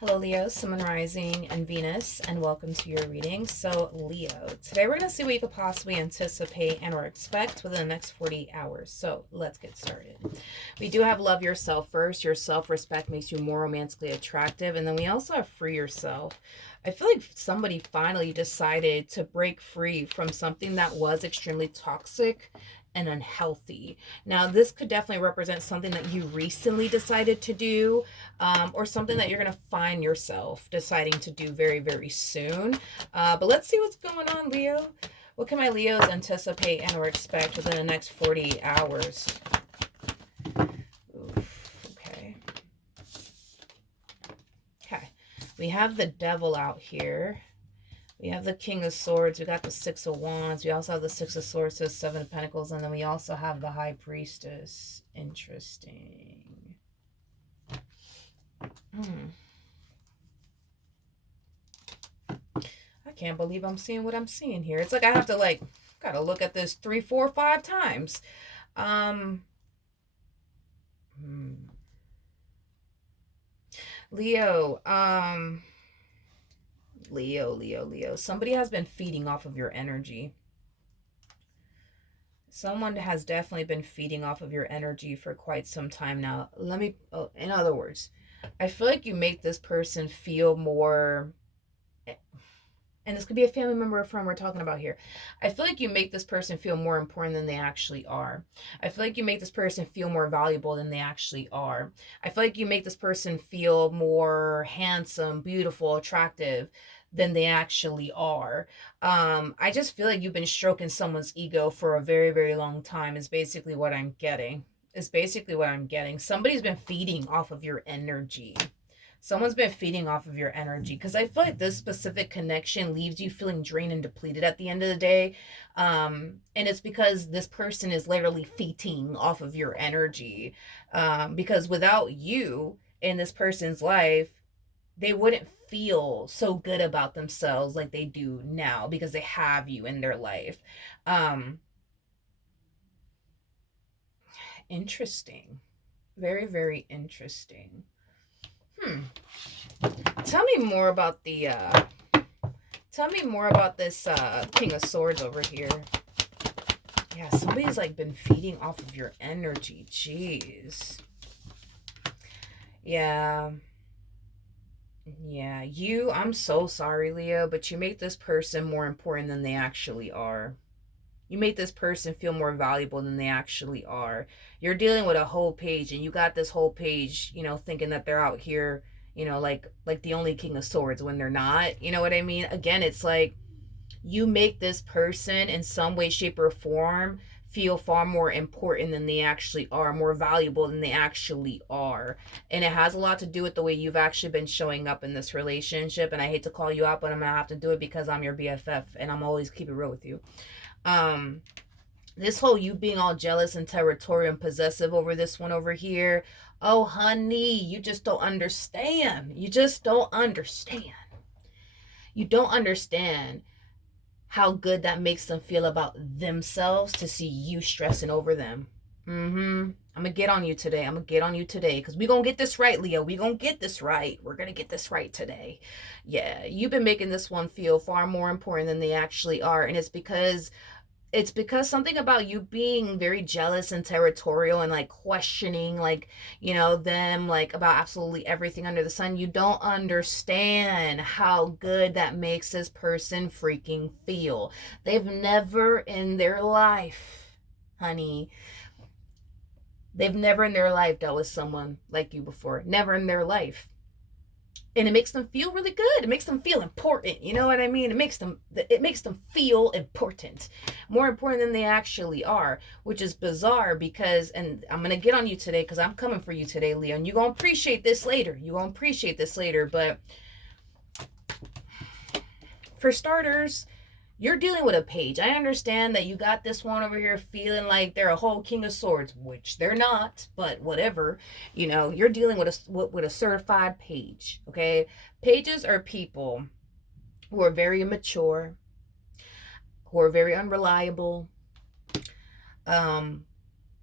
Hello, Leo, Sun, Rising, and Venus, and welcome to your reading. So, Leo, today we're going to see what you could possibly anticipate and or expect within the next 48 hours. So, let's get started. We do have love yourself first. Your self-respect makes you more romantically attractive. And then we also have free yourself. I feel like somebody finally decided to break free from something that was extremely toxic and unhealthy. Now, this could definitely represent something that you recently decided to do, or something that you're going to find yourself deciding to do very, very soon. But let's see what's going on, Leo. What can my Leos anticipate and or expect within the next 48 hours? Oof, okay. Okay. We have the Devil out here. We have the King of Swords. We got the Six of Wands. We also have the Six of Swords, the Seven of Pentacles. And then we also have the High Priestess. Interesting. I can't believe I'm seeing what I'm seeing here. It's like I have to gotta look at this 3, 4, 5 times. Leo, Leo. Somebody has been feeding off of your energy. Someone has definitely been feeding off of your energy for quite some time now. In other words, I feel like you make this person feel more, and this could be a family member or friend we're talking about here. I feel like you make this person feel more important than they actually are. I feel like you make this person feel more valuable than they actually are. I feel like you make this person feel more handsome, beautiful, attractive than they actually are. I just feel like you've been stroking someone's ego for a very, very long time is basically what I'm getting. Somebody's been feeding off of your energy. Someone's been feeding off of your energy, because I feel like this specific connection leaves you feeling drained and depleted at the end of the day. And it's because this person is literally feeding off of your energy. Because without you in this person's life, they wouldn't feel so good about themselves like they do now because they have you in their life. Interesting. Very, very interesting. Tell me more about this King of Swords over here. Yeah, somebody's been feeding off of your energy. Jeez. Yeah. I'm so sorry, Leo, but you make this person more important than they actually are. You make this person feel more valuable than they actually are. You're dealing with a whole page, and you got this whole page, thinking that they're out here, like the only King of Swords when they're not. You know what I mean? Again, it's like you make this person in some way, shape, or form feel far more important than they actually are, more valuable than they actually are. And it has a lot to do with the way you've actually been showing up in this relationship. And I hate to call you out, but I'm gonna have to do it because I'm your BFF and I'm always keep it real with you. This whole you being all jealous and territorial and possessive over this one over here. Oh, honey, you just don't understand. You don't understand how good that makes them feel about themselves to see you stressing over them. I'm gonna get on you today because we're gonna get this right, Leo. We're gonna get this right. We're gonna get this right today. Yeah, you've been making this one feel far more important than they actually are, and it's because something about you being very jealous and territorial and questioning them about absolutely everything under the sun. You don't understand how good that makes this person freaking feel. They've never in their life, honey, they've never in their life dealt with someone like you before. Never in their life. And it makes them feel really good. It makes them feel important. You know what I mean? It makes them feel important, more important than they actually are, which is bizarre because, and I'm gonna get on you today because I'm coming for you today, Leo, and you're gonna appreciate this later. But for starters, you're dealing with a page. I understand that you got this one over here feeling like they're a whole King of Swords, which they're not, but whatever. You're dealing with a certified page, okay? Pages are people who are very immature, who are very unreliable,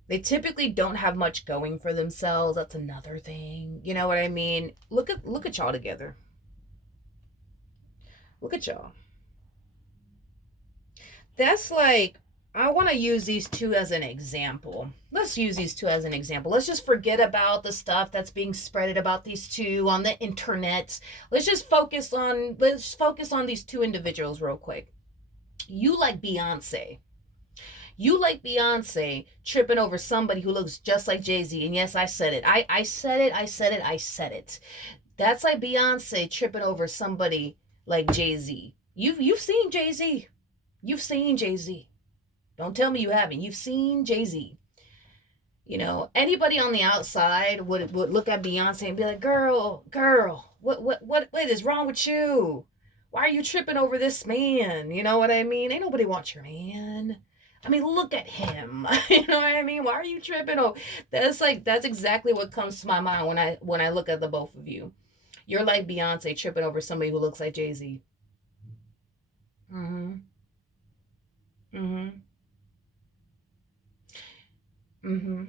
They typically don't have much going for themselves. That's another thing. You know what I mean? Look at y'all together. Look at y'all. That's like, I want to use these two as an example. Let's use these two as an example. Let's just forget about the stuff that's being spreaded about these two on the internet. Let's focus on these two individuals real quick. You like Beyonce. You like Beyonce tripping over somebody who looks just like Jay-Z. And yes, I said it. I said it. I said it. I said it. That's like Beyonce tripping over somebody like Jay-Z. You've seen Jay-Z. You've seen Jay-Z. Don't tell me you haven't. You've seen Jay-Z. Anybody on the outside would look at Beyonce and be like, girl, what is wrong with you? Why are you tripping over this man? You know what I mean? Ain't nobody wants your man. I mean, look at him. You know what I mean? Why are you tripping over? That's exactly what comes to my mind when I look at the both of you. You're like Beyonce tripping over somebody who looks like Jay-Z. Mm-hmm. Mm-hmm. Mm-hmm.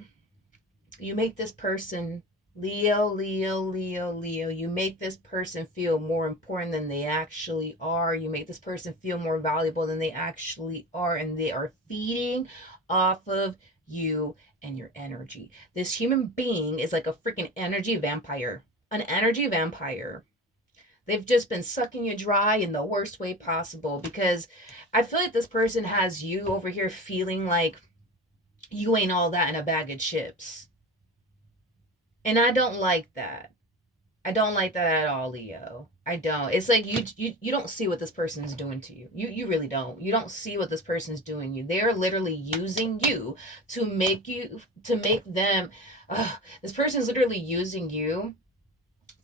You make this person Leo. You make this person feel more important than they actually are. You make this person feel more valuable than they actually are, and they are feeding off of you and your energy. This human being is like a freaking energy vampire. An energy vampire. They've just been sucking you dry in the worst way possible, because I feel like this person has you over here feeling like you ain't all that in a bag of chips. And I don't like that. I don't like that at all, Leo. I don't. It's like you don't see what this person is doing to you. You really don't. You don't see what this person is doing to you. They are literally using you to make them. This person is literally using you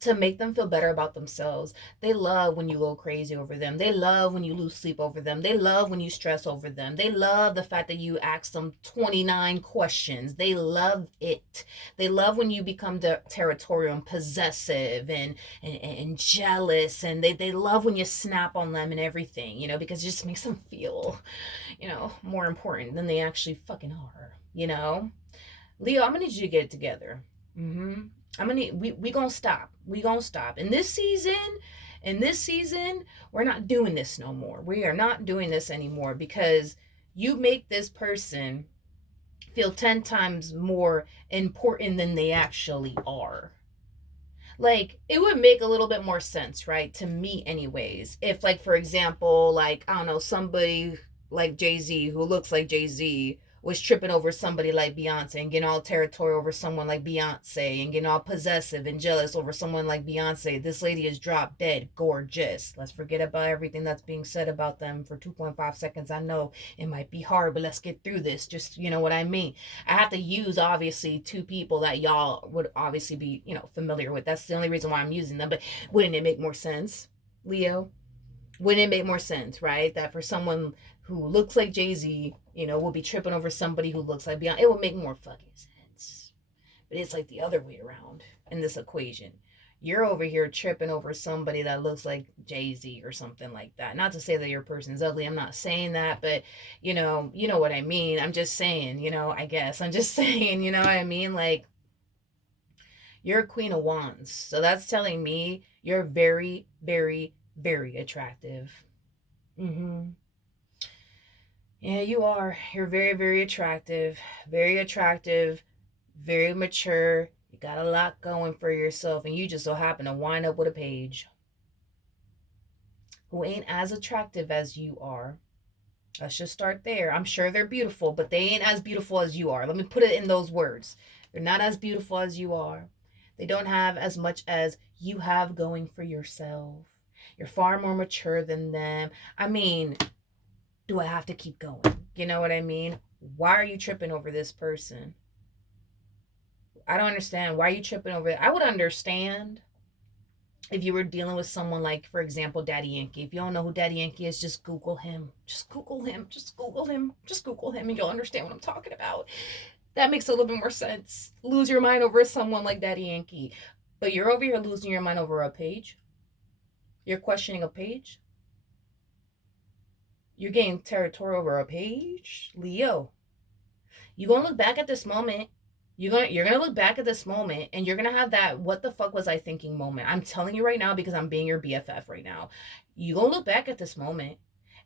to make them feel better about themselves. They love when you go crazy over them. They love when you lose sleep over them. They love when you stress over them. They love the fact that you ask them 29 questions. They love it. They love when you become territorial and possessive and jealous. And they love when you snap on them and everything, because it just makes them feel, more important than they actually fucking are. Leo, I'm gonna need you to get it together. Mm-hmm. I'm gonna need, we gonna stop. We gonna stop. In this season, we're not doing this no more. We are not doing this anymore, because you make this person feel 10 times more important than they actually are. Like, it would make a little bit more sense, right, to me anyways, if, like, for example, like, I don't know, somebody like Jay-Z who looks like Jay-Z was tripping over somebody like Beyonce and getting all territorial over someone like Beyonce and getting all possessive and jealous over someone like Beyonce. This lady is drop dead gorgeous. Let's forget about everything that's being said about them for 2.5 seconds. I know it might be hard, but let's get through this. Just, you know what I mean? I have to use, obviously, two people that y'all would obviously be, familiar with. That's the only reason why I'm using them. But wouldn't it make more sense, Leo? Wouldn't it make more sense, right? That for someone who looks like Jay-Z, will be tripping over somebody who looks like Beyonce. It would make more fucking sense. But it's like the other way around in this equation. You're over here tripping over somebody that looks like Jay-Z or something like that. Not to say that your person's ugly. I'm not saying that, but you know what I mean. I'm just saying, I guess. I'm just saying, you know what I mean? Like, you're a queen of wands. So that's telling me you're very, very, very attractive. Mm-hmm. Yeah, you are. You're very, very attractive. Very attractive. Very mature. You got a lot going for yourself. And you just so happen to wind up with a page who ain't as attractive as you are. Let's just start there. I'm sure they're beautiful, but they ain't as beautiful as you are. Let me put it in those words. They're not as beautiful as you are. They don't have as much as you have going for yourself. You're far more mature than them. I mean, do I have to keep going? You know what I mean? Why are you tripping over this person? I don't understand. Why are you tripping over it? I would understand if you were dealing with someone like, for example, Daddy Yankee. If you don't know who Daddy Yankee is, just Google him. Just Google him. Just Google him. Just Google him, and you'll understand what I'm talking about. That makes a little bit more sense. Lose your mind over someone like Daddy Yankee. But you're over here losing your mind over a page. You're questioning a page. You're getting territorial over a page. Leo, You're gonna look back at this moment. You're gonna look back at this moment and you're gonna have that what the fuck was I thinking moment. I'm telling you right now because I'm being your BFF right now. You're gonna look back at this moment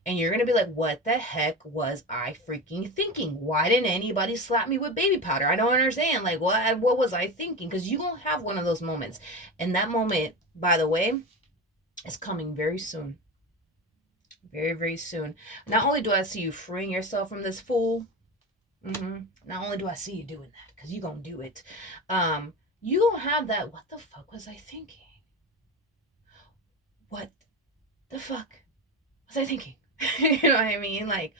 and you're gonna be like, what the heck was I freaking thinking? Why didn't anybody slap me with baby powder? I don't understand. Like, what was I thinking? Because you're gonna have one of those moments. And that moment, by the way, is coming very soon. Very, very soon. Not only do I see you freeing yourself from this fool, not only do I see you doing that, because you're going to do it, you don't have that, what the fuck was I thinking? What the fuck was I thinking? You know what I mean? Like,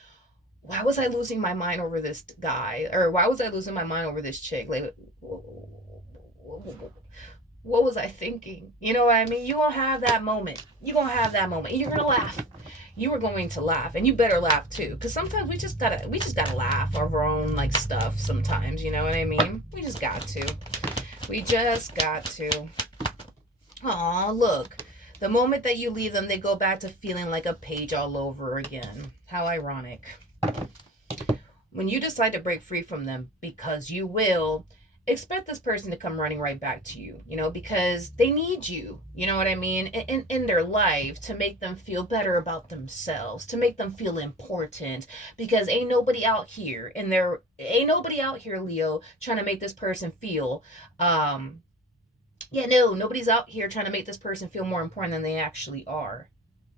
why was I losing my mind over this guy? Or why was I losing my mind over this chick? Like, what was I thinking? You know what I mean? You gonna have that moment. You gonna have that moment. And you're gonna laugh. You are going to laugh, and you better laugh too, because sometimes we just gotta laugh over our own like stuff. Sometimes, you know what I mean? We just got to. We just got to. Aw, look. The moment that you leave them, they go back to feeling like a page all over again. How ironic. When you decide to break free from them, because you will, expect this person to come running right back to you, because they need you, you know what I mean, in their life, to make them feel better about themselves, to make them feel important, because ain't nobody out here, Leo, trying to make this person feel, nobody's out here trying to make this person feel more important than they actually are.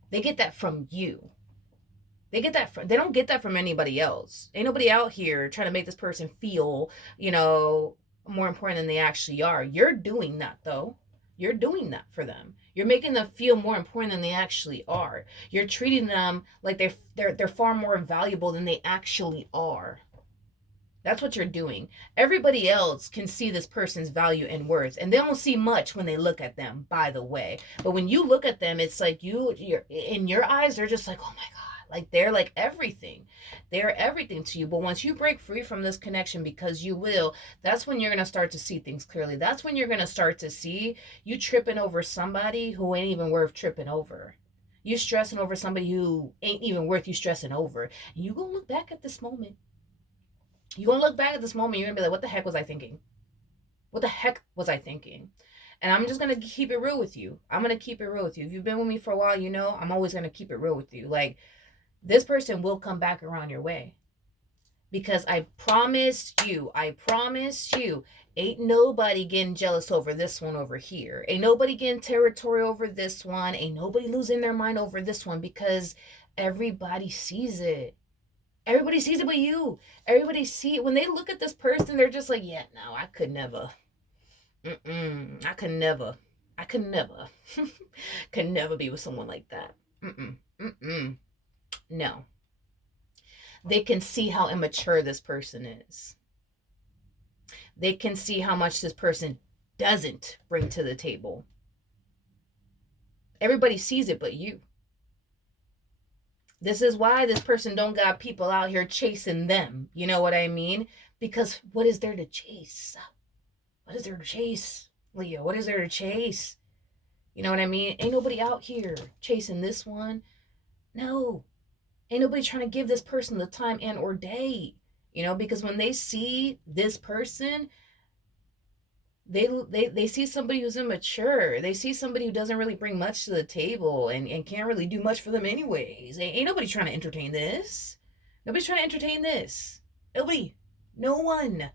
They get that from you. They don't get that from anybody else. Ain't nobody out here trying to make this person feel, more important than they actually are. You're doing that though. You're doing that for them. You're making them feel more important than they actually are. You're treating them like they're far more valuable than they actually are. That's what you're doing. Everybody else can see this person's value and worth, and they don't see much when they look at them, by the way. But when you look at them, it's like you're in your eyes, they're just like, oh my God. Like they're like everything. They're everything to you. But once you break free from this connection, because you will, that's when you're going to start to see things clearly. That's when you're going to start to see you tripping over somebody who ain't even worth tripping over. You stressing over somebody who ain't even worth you stressing over. And you gonna look back at this moment. You're going to look back at this moment. You're going to be like, what the heck was I thinking? What the heck was I thinking? And I'm just going to keep it real with you. I'm going to keep it real with you. If you've been with me for a while, I'm always going to keep it real with you. Like, this person will come back around your way. Because I promise you, ain't nobody getting jealous over this one over here. Ain't nobody getting territory over this one. Ain't nobody losing their mind over this one, because everybody sees it. Everybody sees it but you. Everybody see it. When they look at this person, they're just like, yeah, no, I could never. I could never. Could never be with someone like that. No. They can see how immature this person is. They can see how much this person doesn't bring to the table. Everybody sees it but you. This is why this person don't got people out here chasing them. You know what I mean? Because what is there to chase? What is there to chase, Leo? What is there to chase? You know what I mean? Ain't nobody out here chasing this one. No. Ain't nobody trying to give this person the time and or day. Because when they see this person, they see somebody who's immature. They see somebody who doesn't really bring much to the table and can't really do much for them anyways. Ain't nobody trying to entertain this. Nobody's trying to entertain this. Nobody. No one.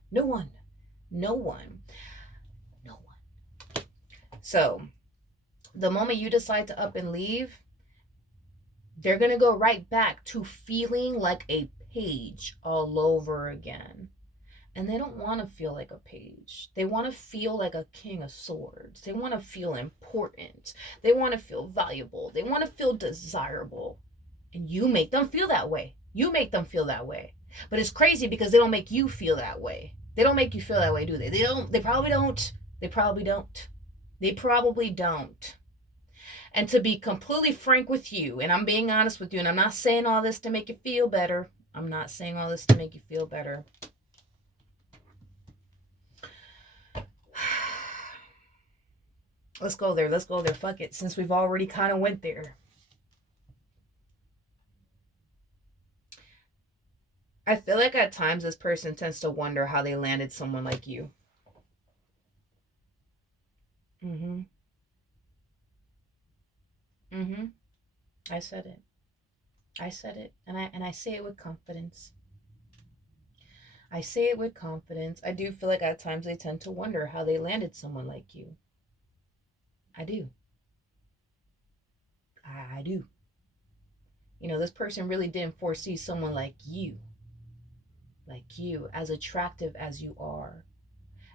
So, the moment you decide to up and leave, they're going to go right back to feeling like a page all over again. And they don't want to feel like a page. They want to feel like a king of swords. They want to feel important. They want to feel valuable. They want to feel desirable. And you make them feel that way. But it's crazy because they don't make you feel that way. They don't make you feel that way, do they? They probably don't. And to be completely frank with you, and I'm being honest with you, and I'm not saying all this to make you feel better. Let's go there. Fuck it. Since we've already kind of went there. I feel like at times this person tends to wonder how they landed someone like you. Mm-hmm. Mm-hmm. I said it. I said it. And I say it with confidence. I say it with confidence. I do feel like at times they tend to wonder how they landed someone like you. I do. I do. This person really didn't foresee someone like you, as attractive as you are,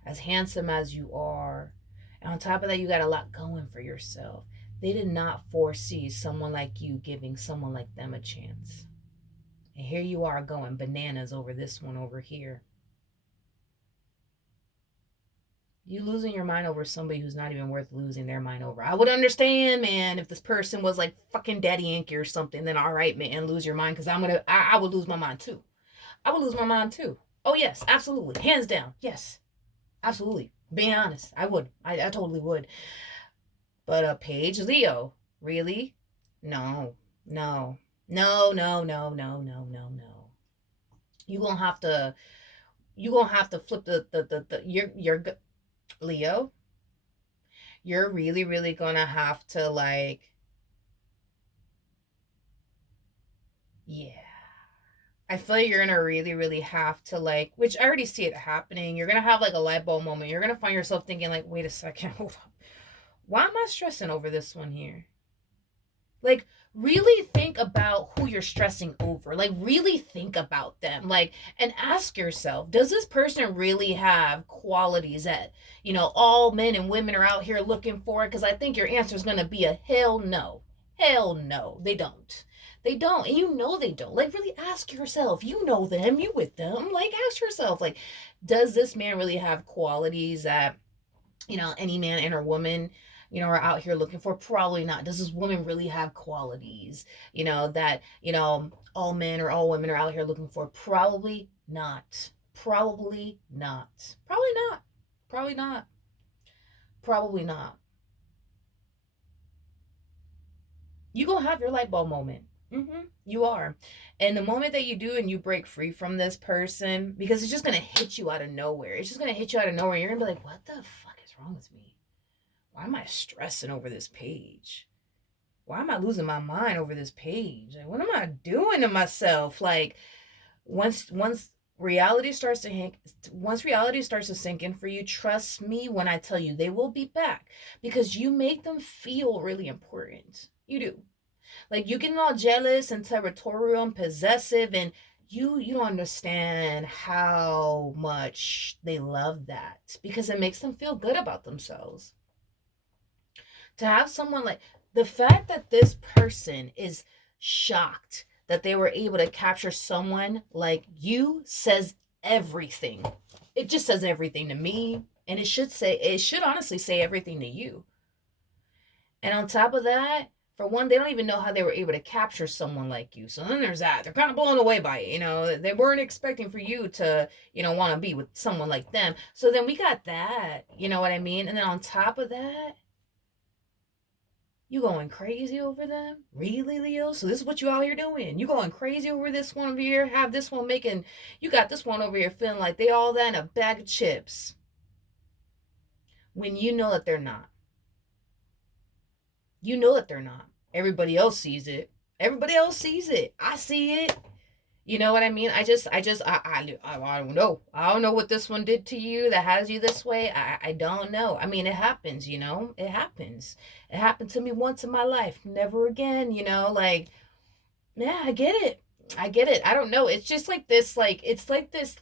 as handsome as you are. And on top of that, you got a lot going for yourself. They did not foresee someone like you giving someone like them a chance. And here you are going bananas over this one over here. You losing your mind over somebody who's not even worth losing their mind over. I would understand, man, if this person was like fucking Daddy Yankee or something, then all right, man, lose your mind because I would lose my mind too. I would lose my mind too. Oh, yes, absolutely. Hands down. Yes, absolutely. Being honest, I would. I totally would. But Paige Leo, really? No, no, no, no, no, no, no, no, no. You gonna have to. You gonna have to flip the you're Leo. You're really really gonna have to like, yeah. I feel like you're gonna really really have to like, which I already see it happening. You're gonna have like a light bulb moment. You're gonna find yourself thinking like, wait a second, hold up. Why am I stressing over this one here? Like, really think about who you're stressing over. Like, really think about them. Like, and ask yourself, does this person really have qualities that, all men and women are out here looking for? Because I think your answer is going to be a hell no. Hell no. They don't. They don't. And you know they don't. Like, really ask yourself. You know them. You with them. Like, ask yourself, like, does this man really have qualities that any man and or woman, are out here looking for? Probably not. Does this woman really have qualities, that, all men or all women are out here looking for? Probably not. Probably not. Probably not. Probably not. Probably not. You gonna have your light bulb moment. You are. And the moment that you do and you break free from this person, because it's just gonna hit you out of nowhere. It's just gonna hit you out of nowhere. You're gonna be like, what the fuck is wrong with me? Why am I stressing over this page? Why am I losing my mind over this page? Like, what am I doing to myself? Like, once reality starts to once reality starts to sink in for you, trust me when I tell you they will be back, because you make them feel really important. You do. Like, you getting all jealous and territorial and possessive, and you don't understand how much they love that, because it makes them feel good about themselves. To have someone like, the fact that this person is shocked that they were able to capture someone like you says everything. It just says everything to me, and it should honestly say everything to you. And on top of that, for one, they don't even know how they were able to capture someone like you. So then there's that. They're kind of blown away by it. They weren't expecting for you to, want to be with someone like them. So then we got that, you know what I mean? And then on top of that, you going crazy over them? Really, Leo? So this is what you out here doing? You going crazy over this one over here? Have this one making, you got this one over here feeling like they all that in a bag of chips, when you know that they're not. You know that they're not. Everybody else sees it. Everybody else sees it. I see it. You know what I mean? I don't know. I don't know what this one did to you that has you this way. I don't know. I mean, it happens, It happens. It happened to me once in my life. Never again, like, yeah, I get it. I get it. I don't know. It's just like this, it's like this,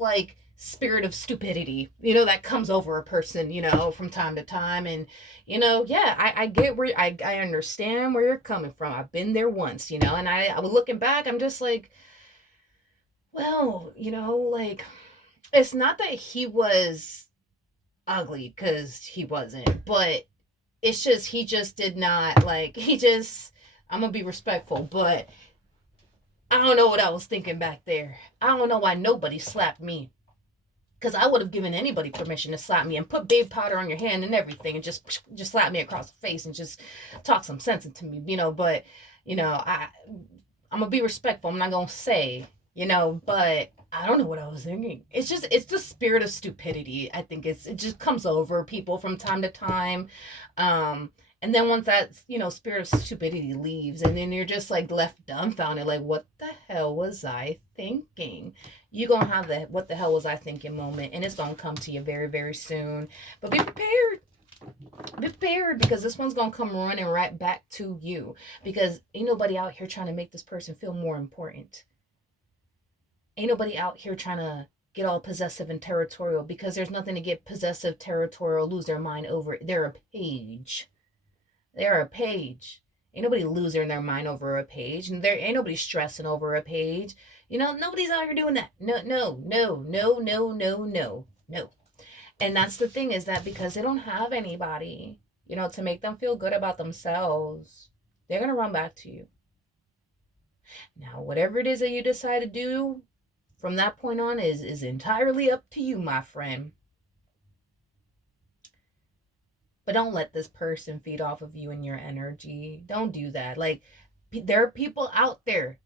spirit of stupidity, that comes over a person, from time to time. And, yeah, I get where I understand where you're coming from. I've been there once, and I was looking back, I'm just like, well, like, it's not that he was ugly, because he wasn't, but it's just, he just did not, like, I'm gonna be respectful, but I don't know what I was thinking back there. I don't know why nobody slapped me. Because I would have given anybody permission to slap me and put baby powder on your hand and everything, and just slap me across the face and just talk some sense into me, but, I'm going to be respectful. I'm not going to say, but I don't know what I was thinking. It's the spirit of stupidity. I think it just comes over people from time to time. Um and then once that, spirit of stupidity leaves, and then you're just like left dumbfounded, like, what the hell was I thinking? You're gonna have that what the hell was I thinking moment, and it's gonna come to you very, very soon. But be prepared. Be prepared, because this one's gonna come running right back to you. Because ain't nobody out here trying to make this person feel more important. Ain't nobody out here trying to get all possessive and territorial, because there's nothing to get possessive, territorial, lose their mind over. They're a page. They're a page. Ain't nobody losing their mind over a page, and there ain't nobody stressing over a page. Nobody's out here doing that. No, no, no, no, no, no, no, no. And that's the thing, is that because they don't have anybody, to make them feel good about themselves, they're gonna run back to you. Now, whatever it is that you decide to do from that point on is entirely up to you, my friend. But don't let this person feed off of you and your energy. Don't do that. Like, there are people out there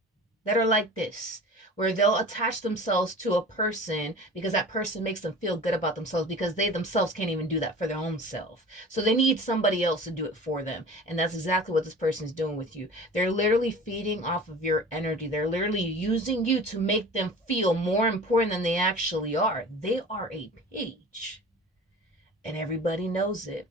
that are like this, where they'll attach themselves to a person because that person makes them feel good about themselves, because they themselves can't even do that for their own self. So they need somebody else to do it for them. And that's exactly what this person is doing with you. They're literally feeding off of your energy. They're literally using you to make them feel more important than they actually are. They are a page. And everybody knows it.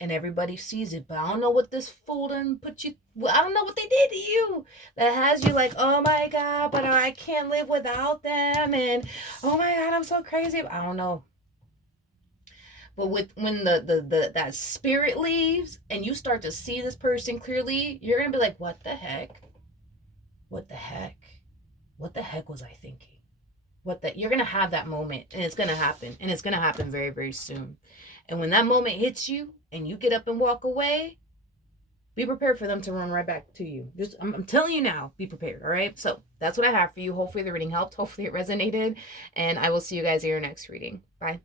And everybody sees it. But I don't know what this fool done put you. I don't know what they did to you that has you like, oh my God, but I can't live without them. And oh my God, I'm so crazy. I don't know. But when the that spirit leaves and you start to see this person clearly, you're gonna be like, what the heck? What the heck? What the heck was I thinking? You're gonna have that moment, and it's gonna happen, and it's gonna happen very, very soon. And when that moment hits you and you get up and walk away, be prepared for them to run right back to you. I'm telling you now, be prepared. All right. So that's what I have for you. Hopefully the reading helped. Hopefully it resonated, and I will see you guys in your next reading. Bye.